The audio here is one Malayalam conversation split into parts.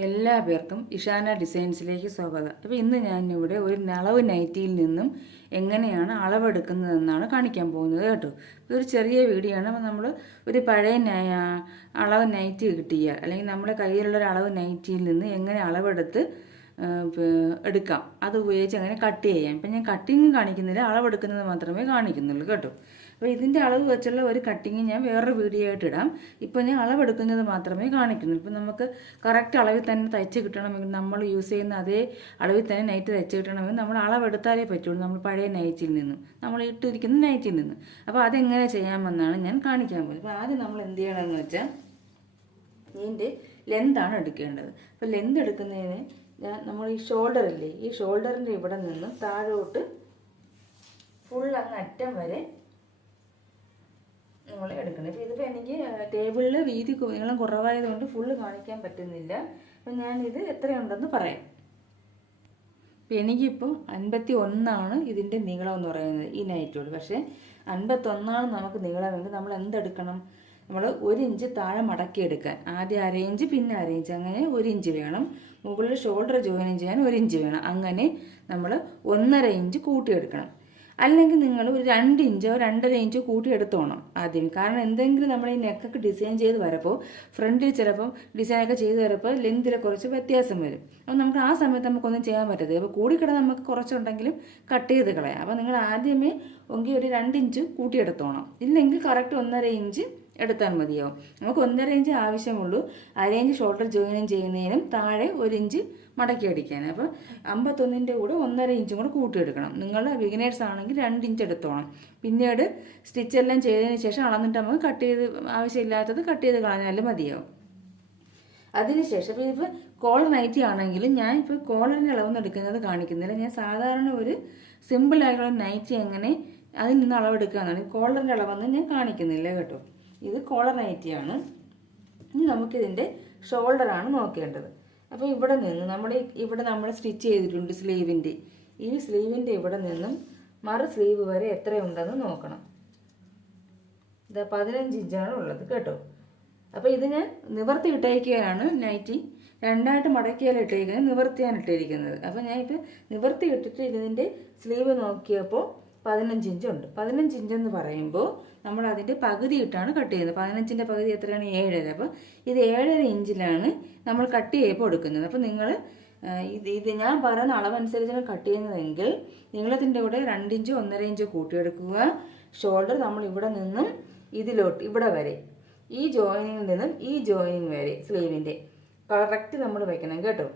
എല്ലാ പേർക്കും ഇഷാന ഡിസൈൻസിലേക്ക് സ്വാഗതം. അപ്പോൾ ഇന്ന് ഞാനിവിടെ ഒരു അളവ് നൈറ്റിയിൽ നിന്നും എങ്ങനെയാണ് അളവെടുക്കുന്നതെന്നാണ് കാണിക്കാൻ പോകുന്നത് കേട്ടോ. ഇതൊരു ചെറിയ വീഡിയോ ആണ്. അപ്പോൾ നമ്മൾ ഒരു പഴയ അളവ് നൈറ്റി കിട്ടിയാൽ അല്ലെങ്കിൽ നമ്മുടെ കയ്യിലുള്ള ഒരു അളവ് നൈറ്റിയിൽ നിന്ന് എങ്ങനെ അളവെടുത്ത് എടുക്കാം, അത് ഉപയോഗിച്ച് അങ്ങനെ കട്ട് ചെയ്യാം. ഇപ്പം ഞാൻ കട്ടിങ് കാണിക്കുന്നില്ല, അളവെടുക്കുന്നത് മാത്രമേ കാണിക്കുന്നുള്ളൂ കേട്ടോ. അപ്പോൾ ഇതിൻ്റെ അളവ് വെച്ചുള്ള ഒരു കട്ടിങ് ഞാൻ വേറൊരു വീഡിയോ ആയിട്ട് ഇടാം. ഇപ്പോൾ ഞാൻ അളവെടുക്കുന്നത് മാത്രമേ കാണിക്കുന്നുള്ളൂ. ഇപ്പം നമുക്ക് കറക്റ്റ് അളവിൽ തന്നെ തയ്ച്ച് കിട്ടണമെങ്കിൽ, നമ്മൾ യൂസ് ചെയ്യുന്ന അതേ അളവിൽ തന്നെ നൈറ്റ് തയ്ച്ച് കിട്ടണമെങ്കിൽ നമ്മൾ അളവെടുത്താലേ പറ്റുള്ളൂ, നമ്മൾ പഴയ നൈറ്റിൽ നിന്നും, നമ്മൾ ഇട്ടിരിക്കുന്ന നൈറ്റിൽ നിന്നും. അപ്പോൾ അതെങ്ങനെ ചെയ്യാമെന്നാണ് ഞാൻ കാണിക്കാൻ പോകുന്നത്. അപ്പോൾ ആദ്യം നമ്മൾ എന്ത് ചെയ്യണമെന്ന് വെച്ചാൽ, ഇതിൻ്റെ ലെന്താണ് എടുക്കേണ്ടത്. അപ്പോൾ ലെന്ത് എടുക്കുന്നതിന് നമ്മൾ ഈ ഷോൾഡർ ഇല്ലേ, ഈ ഷോൾഡറിൻ്റെ ഇവിടെ നിന്ന് താഴോട്ട് ഫുൾ അങ്ങ് അറ്റം വരെ നമ്മൾ എടുക്കണം. ഇപ്പോൾ ഇതിപ്പോൾ എനിക്ക് ടേബിളിൽ വീതി നീളം കുറവായതുകൊണ്ട് ഫുള്ള് കാണിക്കാൻ പറ്റുന്നില്ല. അപ്പം ഞാനിത് എത്രയുണ്ടെന്ന് പറയാം. ഇപ്പം എനിക്കിപ്പോൾ 51 ഇതിൻ്റെ നീളം എന്ന് പറയുന്നത് ഈ നൈറ്റോട്. പക്ഷേ 51 നമുക്ക് നീളമെങ്കിൽ നമ്മൾ എന്തെടുക്കണം? നമ്മൾ 1 ഇഞ്ച് താഴെ മടക്കിയെടുക്കാൻ. ആദ്യം 1/2 ഇഞ്ച്, പിന്നെ 1/2 ഇഞ്ച്, അങ്ങനെ 1 ഇഞ്ച് വേണം. മുകളിൽ ഷോൾഡർ ജോയിൻ ചെയ്യാൻ 1 ഇഞ്ച് വേണം. അങ്ങനെ നമ്മൾ 1.5 ഇഞ്ച് കൂട്ടിയെടുക്കണം. അല്ലെങ്കിൽ നിങ്ങൾ ഒരു 2 ഇഞ്ചോ 2.5 ഇഞ്ചോ കൂട്ടി എടുത്തോണം ആദ്യം. കാരണം എന്തെങ്കിലും നമ്മൾ ഈ നെക്കൊക്കെ ഡിസൈൻ ചെയ്ത് വരപ്പോൾ ഫ്രണ്ടിൽ ചിലപ്പം ഡിസൈനൊക്കെ ചെയ്ത് വരപ്പോൾ ലെന്തിൽ കുറച്ച് വ്യത്യാസം വരും. അപ്പോൾ നമുക്ക് ആ സമയത്ത് നമുക്കൊന്നും ചെയ്യാൻ പറ്റത്തില്ല. അപ്പോൾ കൂടിക്കിടന്ന് നമുക്ക് കുറച്ചുണ്ടെങ്കിലും കട്ട് ചെയ്ത് കളയാം. അപ്പോൾ നിങ്ങൾ ആദ്യമേ ഒങ്കിൽ ഒരു 2 ഇഞ്ച് കൂട്ടിയെടുത്തോണം. ഇല്ലെങ്കിൽ കറക്റ്റ് 1.5 ഇഞ്ച് എടുത്താൽ മതിയാവും. നമുക്ക് 1.5 ഇഞ്ച് ആവശ്യമുള്ളൂ 1/2 ഇഞ്ച് ഷോൾഡർ ജോയിൻ ചെയ്യുന്നതിനും താഴെ 1 ഇഞ്ച് മടക്കി അടിക്കാൻ. അപ്പോൾ 51ൻ്റെ കൂടെ 1.5 ഇഞ്ചും കൂടെ കൂട്ടിയെടുക്കണം. നിങ്ങൾ ബിഗിനേഴ്സ് ആണെങ്കിൽ 2 ഇഞ്ച് എടുത്തോണം. പിന്നീട് സ്റ്റിച്ചെല്ലാം ചെയ്തതിന് ശേഷം അളന്നിട്ട് നമുക്ക് കട്ട് ചെയ്ത്, ആവശ്യമില്ലാത്തത് കട്ട് ചെയ്ത് കളഞ്ഞാലും മതിയാവും. അതിനുശേഷം ഇപ്പോൾ ഇതിപ്പോൾ കോളർ നൈറ്റി ആണെങ്കിലും ഞാൻ ഇപ്പോൾ കോളറിൻ്റെ അളവൊന്നും എടുക്കുന്നത് കാണിക്കുന്നില്ല. ഞാൻ സാധാരണ ഒരു സിമ്പിളായിട്ടുള്ള നൈറ്റി എങ്ങനെ അതിൽ നിന്ന് അളവെടുക്കുക എന്നാണ്. കോളറിൻ്റെ അളവൊന്നും ഞാൻ കാണിക്കുന്നില്ല കേട്ടോ. ഇത് കോളർ നൈറ്റിയാണ്. ഇനി നമുക്കിതിൻ്റെ ഷോൾഡറാണ് നോക്കേണ്ടത്. അപ്പോൾ ഇവിടെ നിന്ന് ഇവിടെ നമ്മൾ സ്റ്റിച്ച് ചെയ്തിട്ടുണ്ട് സ്ലീവിൻ്റെ. ഈ സ്ലീവിൻ്റെ ഇവിടെ നിന്നും മറു സ്ലീവ് വരെ എത്രയുണ്ടെന്ന് നോക്കണം. ഇതാ 15 ഇഞ്ചാണ് ഉള്ളത് കേട്ടോ. അപ്പോൾ ഇത് ഞാൻ നിവർത്തി ഇട്ടേക്കുകയാണ്. നൈറ്റി രണ്ടായിട്ട് മടക്കിയാൽ ഇട്ടേക്കുന്നത്, നിവർത്തിയാണ് ഇട്ടിരിക്കുന്നത്. അപ്പോൾ ഞാൻ ഇപ്പോൾ നിവർത്തി ഇട്ടിട്ട് ഇതിൻ്റെ സ്ലീവ് നോക്കിയപ്പോൾ 15 ഇഞ്ചുണ്ട്. 15 ഇഞ്ചെന്ന് പറയുമ്പോൾ നമ്മൾ അതിൻ്റെ പകുതി ഇട്ടാണ് കട്ട് ചെയ്യുന്നത്. 15ൻ്റെ പകുതി എത്രയാണ്? 7.5. അപ്പോൾ ഇത് 7.5 ഇഞ്ചിലാണ് നമ്മൾ കട്ട് ചെയ്യുമ്പോൾ എടുക്കുന്നത്. അപ്പോൾ നിങ്ങൾ ഇത് ഞാൻ പറയുന്ന അളവനുസരിച്ചാണ് കട്ട് ചെയ്യുന്നതെങ്കിൽ നീളത്തിൻ്റെ കൂടെ 2 ഇഞ്ചോ 1.5 ഇഞ്ചോ കൂട്ടിയെടുക്കുക. ഷോൾഡർ നമ്മൾ ഇവിടെ നിന്നും ഇതിലോട്ട് ഇവിടെ വരെ, ഈ ജോയിനിങ്ങിൽ നിന്നും ഈ ജോയിനിങ് വരെ സ്ലീവിൻ്റെ കറക്റ്റ് നമ്മൾ വയ്ക്കണം കേട്ടോ.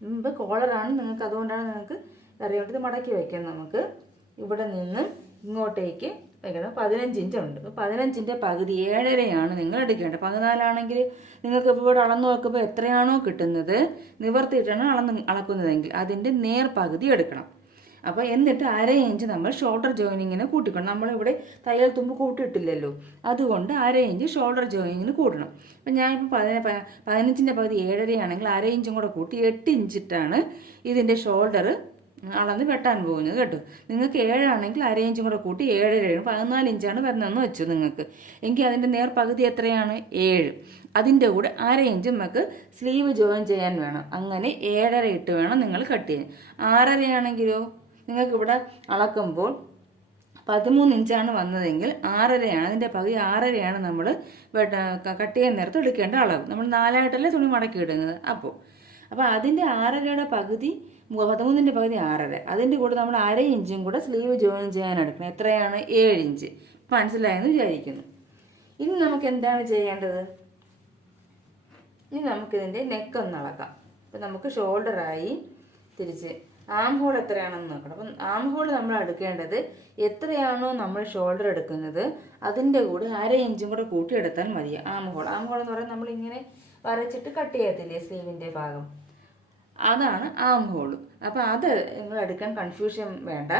ഇപ്പോൾ കോളറാണ് നിങ്ങൾക്ക്, അതുകൊണ്ടാണ് നിങ്ങൾക്ക് അറിയാത്തത്. മടക്കി വയ്ക്കാം. നമുക്ക് ഇവിടെ നിന്ന് ഇങ്ങോട്ടേക്ക് വയ്ക്കണം. 15 ഇഞ്ചുണ്ട്. അപ്പോൾ 15ൻ്റെ പകുതി 7.5 നിങ്ങൾ എടുക്കേണ്ടത്. 14 ആണെങ്കിൽ നിങ്ങൾക്ക് ഇപ്പോൾ ഇവിടെ അളന്ന് നോക്കുമ്പോൾ എത്രയാണോ കിട്ടുന്നത്, നിവർത്തിയിട്ടാണ് അളക്കുന്നതെങ്കിൽ അതിൻ്റെ നേർ പകുതി എടുക്കണം. അപ്പോൾ എന്നിട്ട് 1/2 ഇഞ്ച് നമ്മൾ ഷോൾഡർ ജോയിനിങ്ങിന് കൂട്ടിക്കണം. നമ്മളിവിടെ തയ്യൽ തുമ്പ് കൂട്ടിയിട്ടില്ലല്ലോ, അതുകൊണ്ട് 1/2 ഇഞ്ച് ഷോൾഡർ ജോയിനിങ്ങിന് കൂട്ടണം. അപ്പം ഞാനിപ്പോൾ 15ൻ്റെ പകുതി 7.5 ആണെങ്കിൽ 1/2 ഇഞ്ചും കൂടെ കൂട്ടി 8 ഇഞ്ചിട്ടാണ് ഇതിൻ്റെ ഷോൾഡർ അളന്ന് വെട്ടാൻ പോകുന്നത് കേട്ടോ. നിങ്ങൾക്ക് 7 ആണെങ്കിൽ 1/2 ഇഞ്ചും കൂടെ കൂട്ടി 7.5 14 ഇഞ്ചാണ് വരുന്നതെന്ന് വെച്ചു നിങ്ങൾക്ക്. എങ്കിൽ അതിൻ്റെ നേർ പകുതി എത്രയാണ്? 7. അതിൻ്റെ കൂടെ 1/2 ഇഞ്ച് നമുക്ക് സ്ലീവ് ജോയിൻ ചെയ്യാൻ വേണം. അങ്ങനെ 7.5 ഇട്ട് വേണം നിങ്ങൾ കട്ട് ചെയ്യാൻ. 6.5 ആണെങ്കിലോ നിങ്ങൾക്ക് ഇവിടെ അളക്കുമ്പോൾ 13 ഇഞ്ചാണ് വന്നതെങ്കിൽ 6.5 അതിൻ്റെ പകുതി 6.5 നമ്മൾ കട്ട് ചെയ്യാൻ നേരത്ത് എടുക്കേണ്ട അളവ്. നമ്മൾ 4ആയിട്ടല്ലേ തുണി മടക്കി ഇടുന്നത്. അപ്പോൾ അതിൻ്റെ 6.5യുടെ പകുതി 13ൻ്റെ പകുതി 6.5. അതിൻ്റെ കൂടെ നമ്മൾ 1/2 ഇഞ്ചും കൂടെ സ്ലീവ് ജോയിൻ ചെയ്യാൻ എടുക്കണം. എത്രയാണ്? 7 ഇഞ്ച്. മനസ്സിലായെന്ന് വിചാരിക്കുന്നു. ഇനി നമുക്ക് എന്താണ് ചെയ്യേണ്ടത്? ഇനി നമുക്കിതിൻ്റെ നെക്ക് ഒന്ന് അളക്കാം. അപ്പോൾ നമുക്ക് ഷോൾഡറായി തിരിച്ച് ആം ഹോൾ എത്രയാണെന്ന് നോക്കണം. അപ്പം ആം ഹോൾ നമ്മൾ എടുക്കേണ്ടത് എത്രയാണോ നമ്മൾ ഷോൾഡർ എടുക്കുന്നത് അതിൻ്റെ കൂടെ 1/2 ഇഞ്ചും കൂടെ കൂട്ടിയെടുത്താൽ മതി. ആം ഹോൾ എന്ന് പറയുന്നത് നമ്മളിങ്ങനെ വരച്ചിട്ട് കട്ട് ചെയ്യത്തില്ലേ സ്ലീവിൻ്റെ ഭാഗം, അതാണ് ആം ഹോൾ. അപ്പോൾ അത് നിങ്ങൾ എടുക്കാൻ കൺഫ്യൂഷൻ വേണ്ട.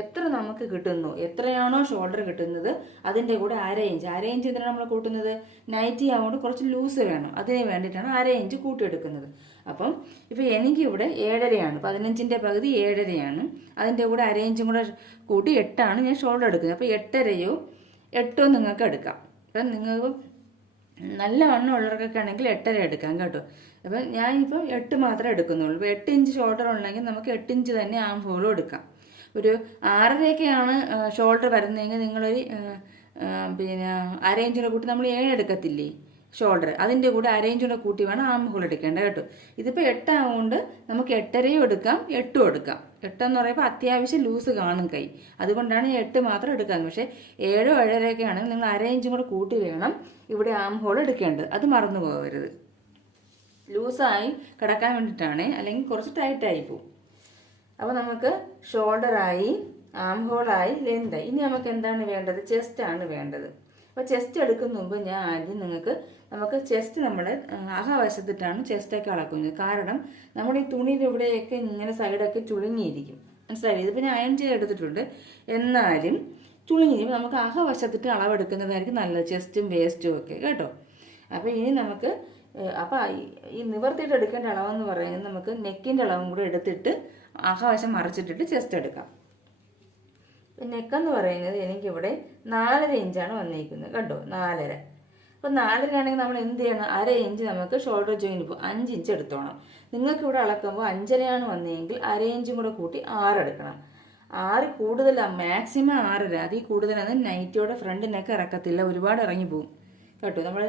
എത്ര നമുക്ക് കിട്ടുന്നു, എത്രയാണോ ഷോൾഡർ കിട്ടുന്നത് അതിൻ്റെ കൂടെ 1/2 ഇഞ്ച്. 1/2 ഇഞ്ച് എന്തിനാണ് നമ്മൾ കൂട്ടുന്നത്? നൈറ്റി ആവുകൊണ്ട് കുറച്ച് ലൂസ് വേണം, അതിന് വേണ്ടിയിട്ടാണ് 1/2 ഇഞ്ച് കൂട്ടിയെടുക്കുന്നത്. അപ്പം ഇപ്പോൾ എനിക്കിവിടെ 7.5 15ൻ്റെ പകുതി 7.5. അതിൻ്റെ കൂടെ 1/2 ഇഞ്ചും കൂടെ കൂട്ടി 8 ഞാൻ ഷോൾഡർ എടുക്കുന്നത്. അപ്പോൾ 8.5 8 നിങ്ങൾക്ക് എടുക്കാം. അപ്പം നിങ്ങൾക്ക് നല്ല വണ്ണം ഉള്ളവർക്കൊക്കെ ആണെങ്കിൽ 8.5 എടുക്കാം കേട്ടോ. അപ്പം ഞാനിപ്പോൾ 8 മാത്രമേ എടുക്കുന്നുള്ളൂ. ഇപ്പോൾ 8 ഇഞ്ച് ഷോൾഡർ ഉണ്ടെങ്കിൽ നമുക്ക് 8 ഇഞ്ച് തന്നെ ആം ഹോളും എടുക്കാം. ഒരു 6.5-ഒക്കെയാണ് ഷോൾഡർ വരുന്നതെങ്കിൽ നിങ്ങളൊരു പിന്നെ അര ഇഞ്ചിൻ്റെ കൂട്ടി നമ്മൾ 7 എടുക്കത്തില്ലേ ഷോൾഡർ, അതിൻ്റെ കൂടെ അര ഇഞ്ചിൻ്റെ കൂട്ടി വേണം ആം ഹോൾ എടുക്കേണ്ടത് കേട്ടോ. ഇതിപ്പോൾ 8 ആവുകൊണ്ട് നമുക്ക് 8.5 എടുക്കാം, 8 എടുക്കാം. 8 എന്ന് പറയുമ്പോൾ അത്യാവശ്യം ലൂസ് കാണും കൈ, അതുകൊണ്ടാണ് 8 മാത്രം എടുക്കാം. പക്ഷേ 7 7.5 ആണെങ്കിൽ നിങ്ങൾ അര ഇഞ്ചും കൂടെ കൂട്ടി വേണം ഇവിടെ ആം ഹോൾ എടുക്കേണ്ടത്. അത് മറന്നു പോകരുത്. ലൂസായി കിടക്കാൻ വേണ്ടിയിട്ടാണ്, അല്ലെങ്കിൽ കുറച്ച് ടൈറ്റായി പോവും. അപ്പോൾ നമുക്ക് ഷോൾഡറായി, ആം ഹോളായി, ലെന്തായി. ഇനി നമുക്ക് എന്താണ് വേണ്ടത്? ചെസ്റ്റാണ് വേണ്ടത്. അപ്പോൾ ചെസ്റ്റ് എടുക്കുന്ന മുമ്പ് ഞാൻ ആദ്യം നമുക്ക് ചെസ്റ്റ് നമ്മൾ അകവശത്തിട്ടാണ് ചെസ്റ്റൊക്കെ അളക്കുന്നത്. കാരണം നമ്മുടെ ഈ തുണിയുടെ ഇവിടെയൊക്കെ ഇങ്ങനെ സൈഡൊക്കെ ചുളുങ്ങിയിരിക്കും, മനസ്സിലായി. ഇതിപ്പോൾ ഞാൻ അയൺ ചെയ്തെടുത്തിട്ടുണ്ട്, എന്നാലും ചുളുങ്ങിയിരിക്കും. നമുക്ക് അകവശത്തിട്ട് അളവെടുക്കുന്നതായിരിക്കും നല്ലത്, ചെസ്റ്റും വേസ്റ്റും ഒക്കെ കേട്ടോ. അപ്പോൾ ഇനി നമുക്ക് ഈ നിവർത്തിയിട്ട് എടുക്കേണ്ട അളവെന്ന് പറയുന്നത് നമുക്ക് നെക്കിൻ്റെ അളവും കൂടെ എടുത്തിട്ട് അകവശം മറിച്ചിട്ടിട്ട് ചെസ്റ്റ് എടുക്കാം. നെക്കെന്ന് പറയുന്നത് എനിക്കിവിടെ 4.5 ഇഞ്ചാണ് വന്നിരിക്കുന്നത് കേട്ടോ, 4.5. അപ്പോൾ 4.5 ആണെങ്കിൽ നമ്മൾ എന്ത് ചെയ്യണം? അര ഇഞ്ച് നമുക്ക് ഷോൾഡർ ജോയിൻ ഇപ്പോൾ 5 ഇഞ്ച് എടുത്തോണം. നിങ്ങൾക്ക് ഇവിടെ അളക്കുമ്പോൾ 5.5 വന്നതെങ്കിൽ അര ഇഞ്ചും കൂടെ കൂട്ടി 6 എടുക്കണം. 6 കൂടുതലാണ്, മാക്സിമം 6.5. അതിൽ കൂടുതലാണ് നൈറ്റിയോടെ ഫ്രണ്ട് നെക്ക് ഇറക്കത്തില്ല, ഒരുപാട് ഇറങ്ങിപ്പോവും കേട്ടോ. നമ്മൾ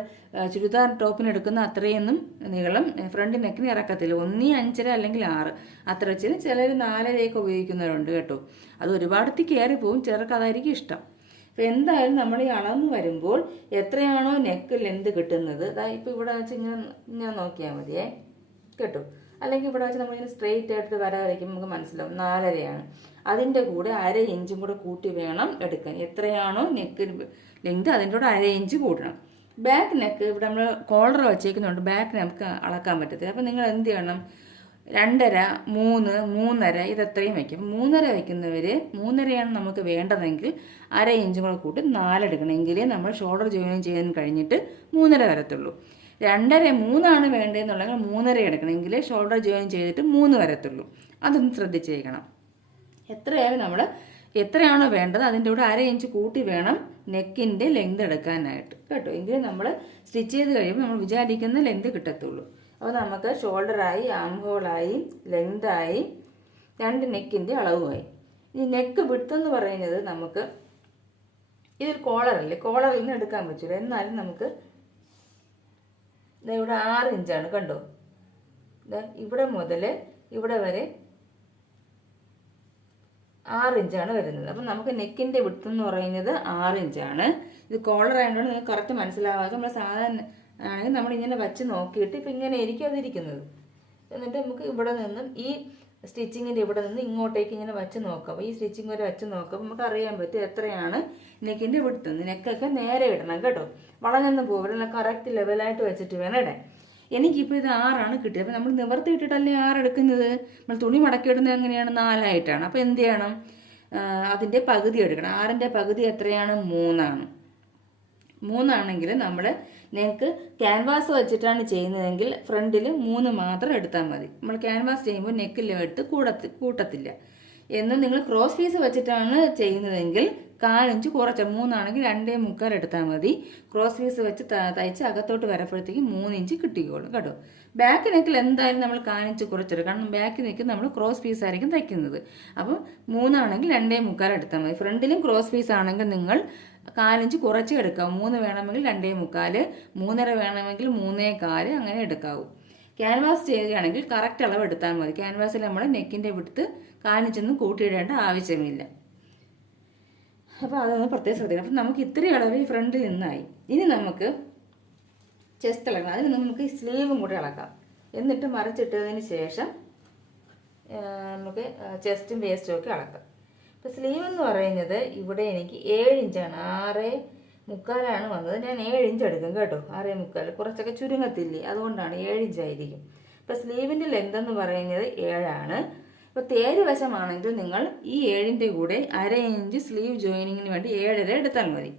ചുരിദാർ ടോപ്പിന് എടുക്കുന്ന അത്രയൊന്നും നീളം ഫ്രണ്ട് നെക്കിന് ഇറക്കത്തില്ല. ഒന്നീ 5.5 അല്ലെങ്കിൽ 6 അത്ര വെച്ചാൽ ചിലർ 4.5 ഉപയോഗിക്കുന്നവരുണ്ട് കേട്ടോ. അത് ഒരുപാടത്തി കയറി പോവും, ചിലർക്ക് അതായിരിക്കും ഇഷ്ടം. അപ്പോൾ എന്തായാലും നമ്മൾ ഈ അളന്ന് വരുമ്പോൾ എത്രയാണോ നെക്ക് ലെന്ത് കിട്ടുന്നത്, ഇപ്പോൾ ഇവിടെ വെച്ച് ഇങ്ങനെ നോക്കിയാൽ മതിയേ കേട്ടോ. അല്ലെങ്കിൽ ഇവിടെ വെച്ച് നമ്മളിങ്ങനെ സ്ട്രെയിറ്റ് ആയിട്ട് വര വരയ്ക്കുമ്പോൾ നമുക്ക് മനസ്സിലാവും 4.5 അതിൻ്റെ കൂടെ അര ഇഞ്ചും കൂടെ കൂട്ടി വേണം എടുക്കാൻ. എത്രയാണോ നെക്ക് ലെങ്ത് അതിൻ്റെ കൂടെ അര ഇഞ്ച് കൂട്ടണം. ബാക്ക് നെക്ക് ഇവിടെ നമ്മൾ കോളർ വെച്ചേക്കുന്നുണ്ട്, ബാക്ക് നമുക്ക് അളക്കാൻ പറ്റത്തില്ല. അപ്പോൾ നിങ്ങൾ എന്ത് ചെയ്യണം? 2.5, 3, 3.5 ഇതെത്രയും വയ്ക്കും. 3.5 വയ്ക്കുന്നവർ 3.5 നമുക്ക് വേണ്ടതെങ്കിൽ അര ഇഞ്ചും കൂടെ കൂട്ടി 4 എടുക്കണം. എങ്കിലേ നമ്മൾ ഷോൾഡർ ജോയിൻ ചെയ്യാൻ കഴിഞ്ഞിട്ട് 3.5 വരത്തുള്ളൂ. 2.5, 3 വേണ്ടതെന്നുണ്ടെങ്കിൽ 3.5 എടുക്കണം. എങ്കിലേ ഷോൾഡർ ജോയിൻ ചെയ്തിട്ട് 3 വരത്തുള്ളൂ. അതൊന്ന് ശ്രദ്ധിച്ചേക്കണം. എത്രയാണോ വേണ്ടത് അതിൻ്റെ കൂടെ അര ഇഞ്ച് കൂട്ടി വേണം നെക്കിൻ്റെ ലെങ്ത് എടുക്കാനായിട്ട് കേട്ടോ. എങ്കിലും നമ്മൾ സ്റ്റിച്ച് ചെയ്ത് കഴിയുമ്പോൾ നമ്മൾ വിചാരിക്കുന്ന ലെങ്ത് കിട്ടത്തുള്ളൂ. അപ്പോൾ നമുക്ക് ഷോൾഡറായി, ആം ഹോളായി, ലെങ്തായി, 2 നെക്കിൻ്റെ അളവുമായി. ഈ നെക്ക് വിട്ടെന്ന് പറയുന്നത് നമുക്ക് ഇതൊരു കോളറല്ലേ, കോളറിൽ നിന്ന് എടുക്കാൻ പറ്റില്ല. എന്നാലും നമുക്ക് ഇവിടെ 6 ഇഞ്ചാണ് കണ്ടോ. ഇവിടെ മുതൽ ഇവിടെ വരെ 6 ഇഞ്ചാണ് വരുന്നത്. അപ്പം നമുക്ക് നെക്കിൻ്റെ വിട്ത് എന്ന് പറയുന്നത് 6 ഇഞ്ചാണ്. ഇത് കോളർ ആയതുകൊണ്ട് നിങ്ങൾക്ക് കറക്റ്റ് മനസ്സിലാവാതെ നമ്മൾ സാധാരണ ആണെങ്കിൽ നമ്മളിങ്ങനെ വച്ച് നോക്കിയിട്ട് ഇപ്പം ഇങ്ങനെ ആയിരിക്കും അതിരിക്കുന്നത്. എന്നിട്ട് നമുക്ക് ഇവിടെ നിന്നും ഈ സ്റ്റിച്ചിങ്ങിൻ്റെ ഇവിടെ നിന്ന് ഇങ്ങോട്ടേക്ക് ഇങ്ങനെ വച്ച് നോക്കാം. അപ്പോൾ ഈ സ്റ്റിച്ചിങ് വരെ വച്ച് നോക്കുമ്പോൾ നമുക്ക് അറിയാൻ പറ്റും എത്രയാണ് നെക്കിൻ്റെ വിട്ത്. നെക്കൊക്കെ നേരെ ഇടണം കേട്ടോ, വളഞ്ഞൊന്നും പോകില്ല, കറക്റ്റ് ലെവലായിട്ട് വെച്ചിട്ട് വേണം ഇടാൻ. എനിക്കിപ്പോൾ ഇത് 6 കിട്ടിയത്. അപ്പോൾ നമ്മൾ നിവർത്തി ഇട്ടിട്ടല്ലേ 6 എടുക്കുന്നത്. നമ്മൾ തുണി മടക്കിയിടുന്നത് എങ്ങനെയാണ്? 4 അപ്പോൾ എന്ത് ചെയ്യണം? അതിൻ്റെ പകുതി എടുക്കണം. 6ൻ്റെ പകുതി എത്രയാണ്? 3 നമ്മൾ നിങ്ങൾക്ക് ക്യാൻവാസ് വെച്ചിട്ടാണ് ചെയ്യുന്നതെങ്കിൽ ഫ്രണ്ടിൽ 3 മാത്രം എടുത്താൽ മതി. നമ്മൾ ക്യാൻവാസ് ചെയ്യുമ്പോൾ നെക്കിൽ എടുത്ത് കൂട്ടത്തില്ല. എന്ന് നിങ്ങൾ ക്രോസ് പീസ് വെച്ചിട്ടാണ് ചെയ്യുന്നതെങ്കിൽ 1/4 ഇഞ്ച് കുറച്ച്, 3 2.25 എടുത്താൽ മതി. ക്രോസ് പീസ് വെച്ച് തയ്ച്ച് അകത്തോട്ട് വരപ്പോഴത്തേക്ക് 3 ഇഞ്ച് കിട്ടിക്കോളും കേട്ടോ. ബാക്ക് നെക്കിൽ എന്തായാലും നമ്മൾ 1/4 ഇഞ്ച് കുറച്ചെടുക്കും, കാരണം ബാക്ക് നെക്ക് നമ്മൾ ക്രോസ് പീസ് ആയിരിക്കും തയ്ക്കുന്നത്. അപ്പം 3 2.25 എടുത്താൽ മതി. ഫ്രണ്ടിലും ക്രോസ് പീസ് ആണെങ്കിൽ നിങ്ങൾ 1/4 ഇഞ്ച് കുറച്ച് എടുക്കാം. 3 വേണമെങ്കിൽ 2.25, 3.5 വേണമെങ്കിൽ 3.25 അങ്ങനെ എടുക്കാവൂ. ക്യാൻവാസ് ചെയ്യുകയാണെങ്കിൽ കറക്റ്റ് അളവ് എടുത്താൽ മതി. ക്യാൻവാസിൽ നമ്മൾ നെക്കിൻ്റെ വിടുത്ത് 1/4 ഇഞ്ചൊന്നും കൂട്ടിയിടേണ്ട ആവശ്യമില്ല. അപ്പോൾ അതൊന്ന് പ്രത്യേകം ശ്രദ്ധിക്കണം. അപ്പം നമുക്ക് ഇത്രയും അളവ് ഈ ഫ്രണ്ടിൽ നിന്നായി. ഇനി നമുക്ക് ചെസ്റ്റ് ഇളക്കണം. അതിന് നമുക്ക് സ്ലീവും കൂടി ഇളക്കാം. എന്നിട്ട് മറിച്ചിട്ടതിന് ശേഷം നമുക്ക് ചെസ്റ്റും വേസ്റ്റും ഒക്കെ ഇളക്കാം. ഇപ്പോൾ സ്ലീവ് എന്ന് പറയുന്നത് ഇവിടെ എനിക്ക് 7 ഇഞ്ചാണ്, 6.25 വന്നത്. ഞാൻ 7 ഇഞ്ച് എടുക്കും കേട്ടോ. 6.25 കുറച്ചൊക്കെ ചുരുങ്ങത്തില്ലേ, അതുകൊണ്ടാണ് 7 ഇഞ്ചായിരിക്കും. ഇപ്പോൾ സ്ലീവിൻ്റെ ലെങ്ത് എന്ന് പറയുന്നത് 7. ഇപ്പോൾ തേര് വശമാണെങ്കിൽ നിങ്ങൾ ഈ 7ൻ്റെ കൂടെ അര ഇഞ്ച് സ്ലീവ് ജോയിനിങ്ങിന് വേണ്ടി 7.5 എടുത്താൽ മതി.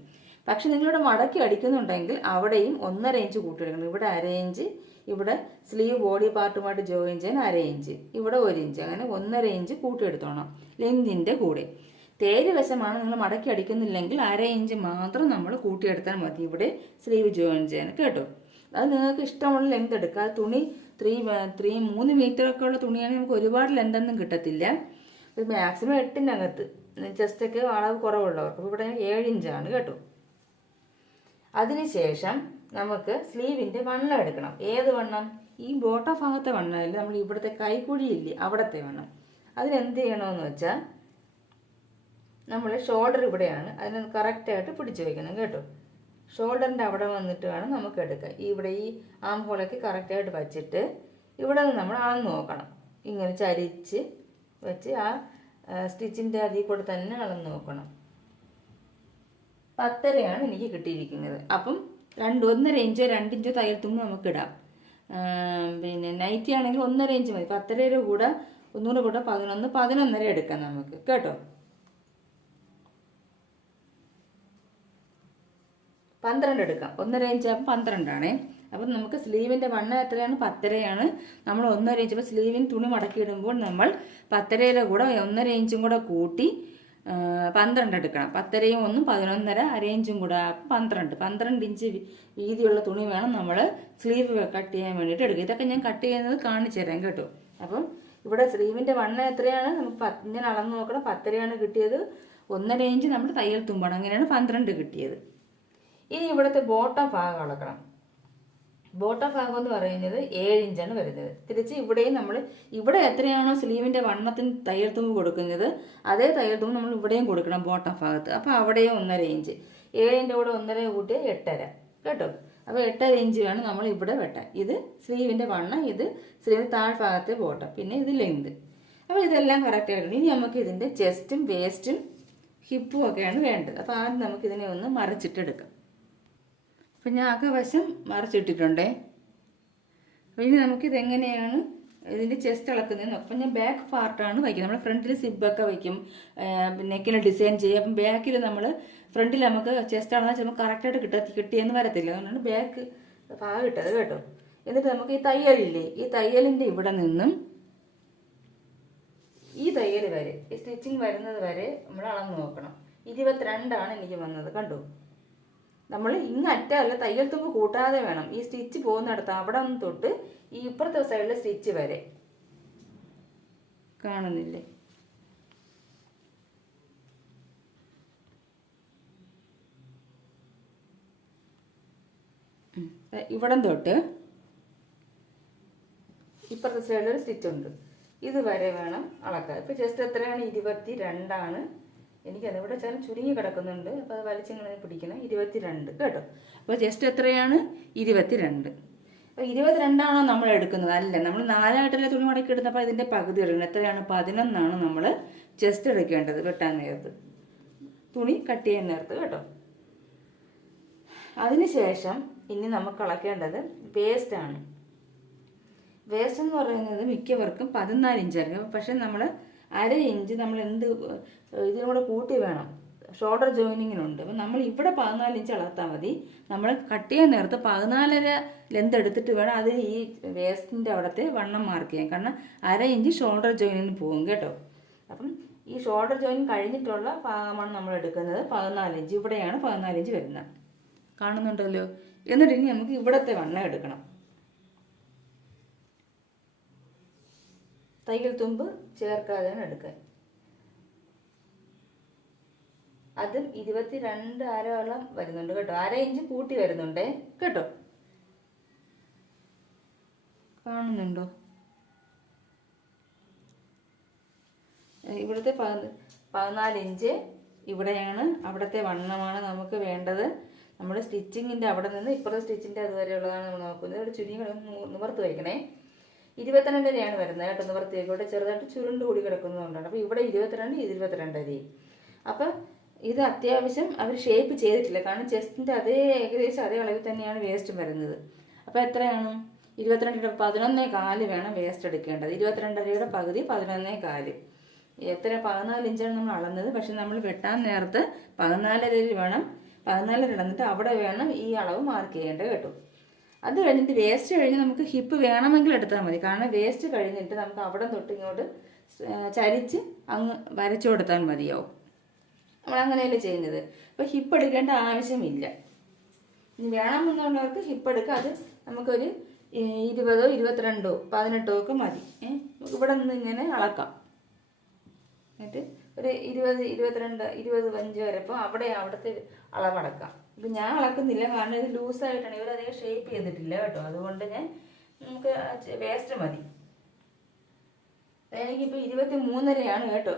പക്ഷെ നിങ്ങളിവിടെ മടക്കി അടിക്കുന്നുണ്ടെങ്കിൽ അവിടെയും 1.5 ഇഞ്ച് കൂട്ടിയെടുക്കണം. ഇവിടെ അര ഇഞ്ച്, ഇവിടെ സ്ലീവ് ബോഡി പാർട്ടുമായിട്ട് ജോയിൻ ചെയ്യാൻ അര ഇഞ്ച്, ഇവിടെ 1 ഇഞ്ച്, അങ്ങനെ 1.5 ഇഞ്ച് കൂട്ടിയെടുത്തോണം ലെങ്തിൻ്റെ കൂടെ. തേര് വശമാണ് നിങ്ങൾ മടക്കി അടിക്കുന്നില്ലെങ്കിൽ 1/2 ഇഞ്ച് മാത്രം നമ്മൾ കൂട്ടിയെടുത്താൽ മതി ഇവിടെ സ്ലീവ് ജോയിൻ ചെയ്യാൻ കേട്ടോ. അത് നിങ്ങൾക്ക് ഇഷ്ടമുള്ള ലെങ്ത് എടുക്കുക. അത് തുണി 3 മീറ്ററൊക്കെ ഉള്ള തുണിയാണെങ്കിൽ നമുക്ക് ഒരുപാട് ലെങ്തൊന്നും കിട്ടത്തില്ല. ഇത് മാക്സിമം 8-നകത്ത് ജസ്റ്റൊക്കെ അളവ് കുറവുള്ളവർക്ക്. അപ്പോൾ ഇവിടെ 7 ഇഞ്ചാണ് കേട്ടോ. അതിനുശേഷം നമുക്ക് സ്ലീവിൻ്റെ വണ്ണം എടുക്കണം. ഏത് വണ്ണം? ഈ ബോട്ടം ഭാഗത്തെ വണ്ണമല്ല, നമ്മൾ ഇവിടുത്തെ കൈക്കുഴിയില്ലേ അവിടത്തെ വണ്ണം. അതിനെന്ത് ചെയ്യണമെന്ന് വെച്ചാൽ നമ്മൾ ഷോൾഡർ ഇവിടെയാണ്, അതിനെ കറക്റ്റായിട്ട് പിടിച്ചു വയ്ക്കണം കേട്ടോ. ഷോൾഡറിൻ്റെ അവിടെ വന്നിട്ട് വേണം നമുക്ക് എടുക്കാൻ. ഇവിടെ ഈ ആം ഹോളൊക്കെ കറക്റ്റായിട്ട് വച്ചിട്ട് ഇവിടെ നിന്ന് നമ്മൾ അളന്ന് നോക്കണം. ഇങ്ങനെ ചരിച്ച് വെച്ച് ആ സ്റ്റിച്ചിൻ്റെ അതിൽ കൂടെ തന്നെ അളന്ന് നോക്കണം. 10.5 എനിക്ക് കിട്ടിയിരിക്കുന്നത്. അപ്പം 1.5 ഇഞ്ചോ 2 ഇഞ്ചോ തയ്യൽ തുമ്പ് നമുക്കിടാം. പിന്നെ നൈറ്റി ആണെങ്കിൽ 1.5 ഇഞ്ച് മതി. 10.5 കൂടെ ഒന്നുകൂടെ കൂടെ 11 എടുക്കാം നമുക്ക് കേട്ടോ. 12 എടുക്കാം. 1.5 ഇഞ്ച് ആകുമ്പോൾ 12 അപ്പം നമുക്ക് സ്ലീവിൻ്റെ വണ്ണം എത്രയാണ്? 10.5. നമ്മൾ 1.5 ഇഞ്ച്. അപ്പോൾ സ്ലീവിന് തുണി മടക്കിയിടുമ്പോൾ നമ്മൾ 10.5 കൂടെ 1.5 ഇഞ്ചും കൂടെ കൂട്ടി 12 എടുക്കണം. 10.5 1 11, 1/2 ഇഞ്ചും കൂടെ 12 ഇഞ്ച് വീതിയുള്ള തുണി വേണം നമ്മൾ സ്ലീവ് കട്ട് ചെയ്യാൻ വേണ്ടിയിട്ട് എടുക്കുക. ഇതൊക്കെ ഞാൻ കട്ട് ചെയ്യുന്നത് കാണിച്ചു തരാം കേട്ടോ. അപ്പം ഇവിടെ സ്ലീവിൻ്റെ വണ്ണം എത്രയാണ്? നമുക്ക് ഞാൻ അളന്ന് നോക്കണം. 10.5 കിട്ടിയത്. 1.5 ഇഞ്ച് നമ്മുടെ തയ്യൽ തുമ്പാണ്. അങ്ങനെയാണ് 12 കിട്ടിയത്. ഇനി ഇവിടുത്തെ ബോട്ടം ഭാഗം അളക്കണം. ബോട്ടം ഭാഗം എന്ന് പറയുന്നത് 7 ഇഞ്ചാണ് വരുന്നത്. തിരിച്ച് ഇവിടെയും നമ്മൾ ഇവിടെ എത്രയാണോ സ്ലീവിൻ്റെ വണ്ണത്തിന് തയ്യൽ തുമ്പ് കൊടുക്കുന്നത് അതേ തയ്യൽ തുമ്പ് നമ്മൾ ഇവിടെയും കൊടുക്കണം ബോട്ടം ഭാഗത്ത്. അപ്പോൾ അവിടെയും 1.5 ഇഞ്ച്. 7ൻ്റെ കൂടെ 1.5 കൂട്ടിയ 8.5 കേട്ടോ. അപ്പോൾ 8.5 ഇഞ്ച് വേണം നമ്മൾ ഇവിടെ വെട്ടാൻ. ഇത് സ്ലീവിൻ്റെ വണ്ണം, ഇത് സ്ലീവിൻ്റെ താഴ്ഭാഗത്തെ ബോട്ടം, പിന്നെ ഇത് ലെങ്ത്. അപ്പോൾ ഇതെല്ലാം കറക്റ്റ് ആയിട്ടുണ്ട്. ഇനി നമുക്ക് ഇതിൻ്റെ ചെസ്റ്റും വേസ്റ്റും ഹിപ്പും ഒക്കെയാണ് വേണ്ടത്. അപ്പോൾ ആദ്യം നമുക്കിതിനെ ഒന്ന് മറിച്ചിട്ടെടുക്കാം. അപ്പം ഞാൻ അകവശം മറിച്ചിട്ടിട്ടുണ്ടേ. അപ്പോൾ ഇനി നമുക്കിതെങ്ങനെയാണ് ഇതിൻ്റെ ചെസ്റ്റ് ഇളക്കുന്നതെന്ന്. അപ്പം ഞാൻ ബാക്ക് പാർട്ടാണ് വയ്ക്കുന്നത്. നമ്മൾ ഫ്രണ്ടിൽ സിബൊക്കെ വയ്ക്കും, നെക്കിന് ഡിസൈൻ ചെയ്യും. അപ്പം ബാക്കിൽ നമ്മൾ ഫ്രണ്ടിൽ നമുക്ക് ചെസ്റ്റ് അളന്നാൽ ചിലപ്പോൾ കറക്റ്റായിട്ട് കിട്ടിയെന്ന് വരത്തില്ല. അതുകൊണ്ടാണ് ബാക്ക് ഭാഗം ഇട്ടത് കേട്ടോ. എന്നിട്ട് നമുക്ക് ഈ തയ്യലില്ലേ, ഈ തയ്യലിൻ്റെ ഇവിടെ നിന്നും ഈ തയ്യൽ വരെ, ഈ സ്റ്റിച്ചിങ് വരുന്നത് വരെ നമ്മൾ അളന്ന് നോക്കണം. 22 എനിക്ക് വന്നത് കണ്ടു. നമ്മൾ ഇങ്ങറ്റല്ല, തയ്യൽ തുമ്പ് കൂട്ടാതെ വേണം. ഈ സ്റ്റിച്ച് പോകുന്നിടത്ത് അവിടെ നിന്ന് തൊട്ട് ഈ ഇപ്പുറത്തെ സൈഡിലെ സ്റ്റിച്ച് വരെ കാണുന്നില്ലേ? ഇവിടം തൊട്ട് ഇപ്പുറത്തെ സൈഡിൽ സ്റ്റിച്ച് ഉണ്ട്. ഇതുവരെ വേണം അളക്കാൻ. ഇപ്പോൾ ജസ്റ്റ് എത്രയാണ്? 22. എനിക്കതിവിടെ ചില ചുരുങ്ങി കിടക്കുന്നുണ്ട്. അപ്പോൾ അത് വലിച്ചിങ്ങനെ പിടിക്കണം. 22 കേട്ടോ. അപ്പോൾ ജസ്റ്റ് എത്രയാണ്? 22. അപ്പോൾ 22 നമ്മൾ എടുക്കുന്നത്? അല്ല, നമ്മൾ 4 തുണി മടക്കി എടുത്തപ്പോൾ ഇതിൻ്റെ പകുതി എടുക്കണം. എത്രയാണ്? 11 നമ്മൾ ജസ്റ്റ് എടുക്കേണ്ടത് വെട്ടാൻ നേരത്ത്, തുണി കട്ട് ചെയ്യാൻ നേരത്ത് കേട്ടോ. അതിനുശേഷം ഇനി നമുക്ക് അളക്കേണ്ടത് വേസ്റ്റാണ്. വേസ്റ്റ് എന്ന് പറയുന്നത് മിക്കവർക്കും 14 ഇഞ്ചായിരിക്കും. പക്ഷെ നമ്മൾ 1/2 ഇഞ്ച് നമ്മൾ ഇതിനൂടെ കൂട്ടി വേണം. ഷോൾഡർ ജോയിനിങ്ങിനുണ്ട്. അപ്പം നമ്മൾ ഇവിടെ 14 ഇഞ്ച് അളർത്താൽ മതി. നമ്മൾ കട്ട് ചെയ്യാൻ നേരത്ത് 14.5 ലെന്ത് എടുത്തിട്ട് വേണം അത് ഈ വേസ്റ്റിൻ്റെ അവിടത്തെ വണ്ണം മാർക്ക് ചെയ്യാൻ. കാരണം 1/2 ഇഞ്ച് ഷോൾഡർ ജോയിനിന് പോകും കേട്ടോ. അപ്പം ഈ ഷോൾഡർ ജോയിൻ കഴിഞ്ഞിട്ടുള്ള ഭാഗമാണ് നമ്മൾ എടുക്കുന്നത്. 14 ഇഞ്ച്. ഇവിടെയാണ് 14 ഇഞ്ച് വരുന്നത്. കാണുന്നുണ്ടല്ലോ. എന്നിട്ട് ഇനി നമുക്ക് ഇവിടത്തെ വണ്ണം എടുക്കണം. തയ്യൽ തുമ്പ് ചേർക്കാതെയാണ് എടുക്കാൻ. അതും 22 അരയോളം വരുന്നുണ്ട് കേട്ടോ. 1/2 ഇഞ്ച് കൂട്ടി വരുന്നുണ്ടേ കേട്ടോ. കാണുന്നുണ്ടോ? ഇവിടുത്തെ 14 ഇഞ്ച് ഇവിടെയാണ്. അവിടുത്തെ വണ്ണമാണ് നമുക്ക് വേണ്ടത്. നമ്മൾ സ്റ്റിച്ചിങ്ങിൻ്റെ അവിടെ നിന്ന് ഇപ്പുറത്തെ സ്റ്റിച്ചിൻ്റെ അതുവരെയുള്ളതാണ് നമ്മൾ നോക്കുന്നത്. ഇവിടെ ചുരുങ്ങി നിവർത്ത് വയ്ക്കണേ. 22.5 വരുന്നത് കേട്ടോ. നിവർത്തിയൊക്കെ ഇവിടെ ചെറുതായിട്ട് ചുരുണ്ട് കൂടി കിടക്കുന്നതുകൊണ്ടാണ്. അപ്പോൾ ഇവിടെ 22, 22.5. അപ്പം ഇത് അത്യാവശ്യം അവർ ഷേപ്പ് ചെയ്തിട്ടില്ല. കാരണം ചെസ്റ്റിൻ്റെ ഏകദേശം അതേ അളവിൽ തന്നെയാണ് വേസ്റ്റ് വരുന്നത്. അപ്പോൾ എത്രയാണ്? 22 11.4 വേണം വേസ്റ്റ് എടുക്കേണ്ടത്. 22.5 പകുതി 11.4. എത്ര? 14 ഇഞ്ചാണ് നമ്മൾ അളന്നത്. പക്ഷെ നമ്മൾ വെട്ടാൻ നേരത്ത് 14.5 വേണം. 14 ഇടന്നിട്ട് അവിടെ വേണം ഈ അളവ് മാർക്ക് ചെയ്യേണ്ടത് കേട്ടോ. അത് കഴിഞ്ഞിട്ട് വേസ്റ്റ് കഴിഞ്ഞ് നമുക്ക് ഹിപ്പ് വേണമെങ്കിൽ എടുത്താൽ മതി. കാരണം വേസ്റ്റ് കഴിഞ്ഞിട്ട് നമുക്ക് അവിടെ തൊട്ട് ഇങ്ങോട്ട് ചരിച്ച് അങ്ങ് വരച്ചു കൊടുത്താൽ മതിയാവും. നമ്മളങ്ങനെയല്ലേ ചെയ്യുന്നത്. അപ്പോൾ ഹിപ്പ് എടുക്കേണ്ട ആവശ്യമില്ല. ഇനി വേണമെന്നുള്ളവർക്ക് ഹിപ്പ് എടുക്കുക. അത് നമുക്കൊരു 20, 22, 18 ഒക്കെ മതി. ഇവിടെ നിന്ന് ഇങ്ങനെ അളക്കാം. എന്നിട്ട് ഒരു 20, 22, 25 വരെ ഇപ്പോൾ അവിടുത്തെ അളവടക്കാം. ഇപ്പം ഞാൻ അളക്കുന്നില്ല, കാരണം ഇത് ലൂസായിട്ടാണ്, ഇവരധികം ഷേപ്പ് ചെയ്തിട്ടില്ല കേട്ടോ. അതുകൊണ്ട് നമുക്ക് വേസ്റ്റ് മതി. എനിക്കിപ്പോൾ 23.5 കേട്ടോ.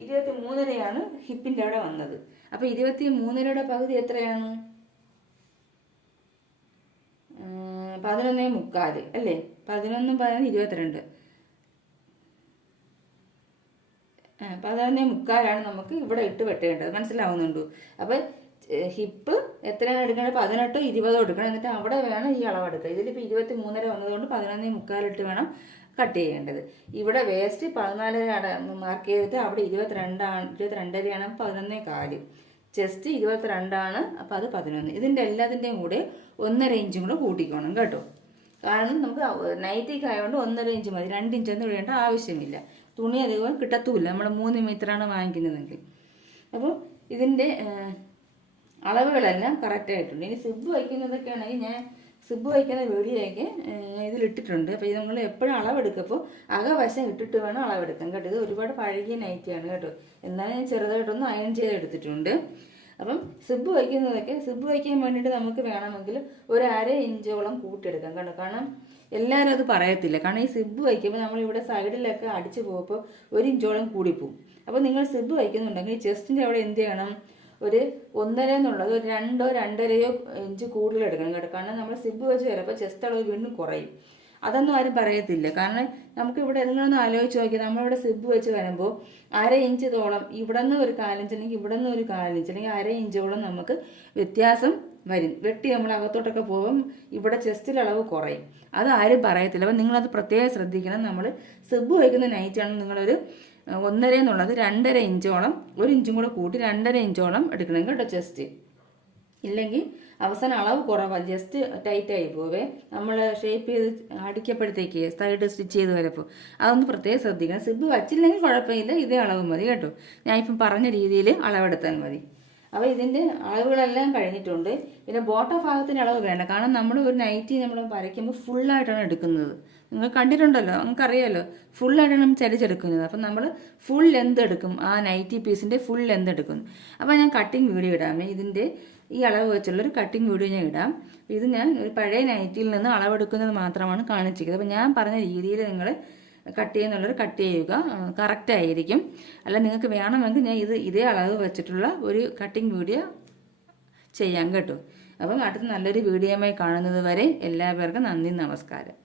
23.5 ഹിപ്പിൻ്റെ അവിടെ വന്നത്. അപ്പോൾ 23.5യുടെ പകുതി എത്രയാണ്? 11.75 അല്ലേ? 11, 22, 11.75 നമുക്ക് ഇവിടെ ഇട്ട് വെട്ടേണ്ടത്. മനസ്സിലാവുന്നുണ്ടോ? അപ്പോൾ ഹിപ്പ് എത്രയാണ് എടുക്കേണ്ടത്? 18, 20 എടുക്കണം. എന്നിട്ട് അവിടെ വേണം ഈ അളവെടുക്കുക. ഇതിലിപ്പോൾ 23.5 വന്നതുകൊണ്ട് 11.75 ഇട്ട് വേണം കട്ട് ചെയ്യേണ്ടത്. ഇവിടെ വേസ്റ്റ് 14 മാർക്ക് ചെയ്തിട്ട് അവിടെ 22.5 11.25. ചെസ്റ്റ് 22, അപ്പോൾ അത് 11. ഇതിൻ്റെ എല്ലാത്തിൻ്റെയും കൂടെ 1.5 ഇഞ്ചും കൂടെ കൂട്ടിക്കണം കേട്ടോ. കാരണം നമുക്ക് നൈറ്റിക്ക് ആയതുകൊണ്ട് 1.5 ഇഞ്ച് മതി. 2 ഇഞ്ചൊന്നും ഇടേണ്ട ആവശ്യമില്ല. തുണി അധികം കിട്ടത്തുമില്ല നമ്മൾ 3 മീറ്ററാണ് വാങ്ങിക്കുന്നതെങ്കിൽ. അപ്പോൾ ഇതിൻ്റെ അളവുകളെല്ലാം കറക്റ്റായിട്ടുണ്ട്. ഇനി സിബ് വയ്ക്കുന്നതൊക്കെ ആണെങ്കിൽ ഞാൻ സിബ് വയ്ക്കുന്ന വീഡിയോയൊക്കെ ഇതിലിട്ടിട്ടുണ്ട്. അപ്പോൾ ഇത് നമ്മൾ എപ്പോഴും അളവെടുക്കുമ്പോൾ അകവശം ഇട്ടിട്ട് വേണം അളവെടുക്കാൻ കേട്ടോ. ഇത് ഒരുപാട് പഴകിയ നൈറ്റിയാണ് കേട്ടോ. എന്നാലും ഞാൻ ചെറുതായിട്ടൊന്ന് അയൺ ചെയ്തെടുത്തിട്ടുണ്ട്. അപ്പം സിബ് വയ്ക്കാൻ വേണ്ടിയിട്ട് നമുക്ക് വേണമെങ്കിൽ ഒരു 1/2 ഇഞ്ചോളം കൂട്ടിയെടുക്കാം കേട്ടോ. കാരണം എല്ലാവരും അത് പറയത്തില്ല. കാരണം ഈ സിബ് വയ്ക്കുമ്പോൾ നമ്മളിവിടെ സൈഡിലൊക്കെ അടിച്ചു പോകുമ്പോൾ 1 ഇഞ്ചോളം കൂടിപ്പോവും. അപ്പോൾ നിങ്ങൾ സിബ് വയ്ക്കുന്നുണ്ടെങ്കിൽ ചെസ്റ്റിൻ്റെ അവിടെ എന്ത് ചെയ്യണം? ഒരു 1.5 എന്നുള്ളത് ഒരു 2, 2.5 ഇഞ്ച് കൂടുതൽ എടുക്കണം കേട്ടോ. കാരണം നമ്മൾ സിബ് വെച്ച് ചിലപ്പോൾ ചെസ്റ്റ് അളവ് വീണ്ടും കുറയും. അതൊന്നും ആരും പറയത്തില്ല. കാരണം നമുക്കിവിടെ നിങ്ങളൊന്ന് ആലോചിച്ച് നോക്കി, നമ്മളിവിടെ സിബ് വെച്ച് വരുമ്പോൾ 1/2 ഇഞ്ചോളം ഇവിടെ നിന്ന് ഒരു 1/4 ഇഞ്ച്, അല്ലെങ്കിൽ ഇവിടെ നിന്ന് ഒരു 1/4 ഇഞ്ച്, അല്ലെങ്കിൽ 1/2 ഇഞ്ചോളം നമുക്ക് വ്യത്യാസം വരും. വെട്ടി നമ്മൾ അകത്തോട്ടൊക്കെ പോകും, ഇവിടെ ചെസ്റ്റിൽ അളവ് കുറയും. അത് ആരും പറയത്തില്ല. അപ്പം നിങ്ങളത് പ്രത്യേകം ശ്രദ്ധിക്കണം. നമ്മൾ സിബ് വയ്ക്കുന്ന നൈറ്റാണ് നിങ്ങളൊരു 1.5 എന്നുള്ളത് 2.5 ഇഞ്ചോളം, 1 ഇഞ്ചും കൂടെ കൂട്ടി 2.5 ഇഞ്ചോളം എടുക്കണം കേട്ടോ ചെസ്റ്റ്. ഇല്ലെങ്കിൽ അവസാനം അളവ് കുറവാണ്, ജസ്റ്റ് ടൈറ്റായി പോവേ. നമ്മൾ ഷേപ്പ് ചെയ്ത് അടിക്കപ്പോഴത്തേക്ക് സൈഡ് സ്റ്റിച്ച് ചെയ്ത് വരപ്പോൾ അതൊന്ന് പ്രത്യേകം ശ്രദ്ധിക്കണം. സിബ് വച്ചില്ലെങ്കിൽ കുഴപ്പമില്ല, ഇതേ അളവ് മതി കേട്ടോ. ഞാൻ ഇപ്പം പറഞ്ഞ രീതിയിൽ അളവെടുത്താൽ മതി. അപ്പോൾ ഇതിൻ്റെ അളവുകളെല്ലാം കഴിഞ്ഞിട്ടുണ്ട്. പിന്നെ ബോട്ടം ഭാഗത്തിൻ്റെ അളവ് വേണ്ട. കാരണം നമ്മൾ ഒരു നൈറ്റി നമ്മൾ വരയ്ക്കുമ്പോൾ ഫുള്ളായിട്ടാണ് എടുക്കുന്നത്. നിങ്ങൾ കണ്ടിട്ടുണ്ടല്ലോ, നിങ്ങൾക്കറിയാമല്ലോ, ഫുള്ളായിട്ടാണ് നമ്മൾ ചരിച്ചെടുക്കുന്നത്. അപ്പം നമ്മൾ ഫുൾ ലെന്ത് എടുക്കും, ആ നൈറ്റി പീസിൻ്റെ ഫുൾ ലെന്ത് എടുക്കുന്നു. അപ്പോൾ ഞാൻ കട്ടിങ് വീഡിയോ ഇടാമേ. ഇതിൻ്റെ ഈ അളവ് വെച്ചുള്ളൊരു കട്ടിങ് വീഡിയോ ഞാൻ ഇടാം. ഇത് ഞാൻ ഒരു പഴയ നൈറ്റിയിൽ നിന്ന് അളവെടുക്കുന്നത് മാത്രമാണ് കാണിച്ചിരിക്കുന്നത്. അപ്പോൾ ഞാൻ പറഞ്ഞ രീതിയിൽ നിങ്ങൾ കട്ട് ചെയ്യുന്നുള്ളൊരു കട്ട് ചെയ്യുക, കറക്റ്റായിരിക്കും. അല്ല നിങ്ങൾക്ക് വേണമെങ്കിൽ ഞാൻ ഇതേ അളവ് വെച്ചിട്ടുള്ള ഒരു കട്ടിങ് വീഡിയോ ചെയ്യാം കേട്ടോ. അപ്പം അടുത്ത നല്ലൊരു വീഡിയോയുമായി കാണുന്നത് വരെ എല്ലാവർക്കും നന്ദി, നമസ്കാരം.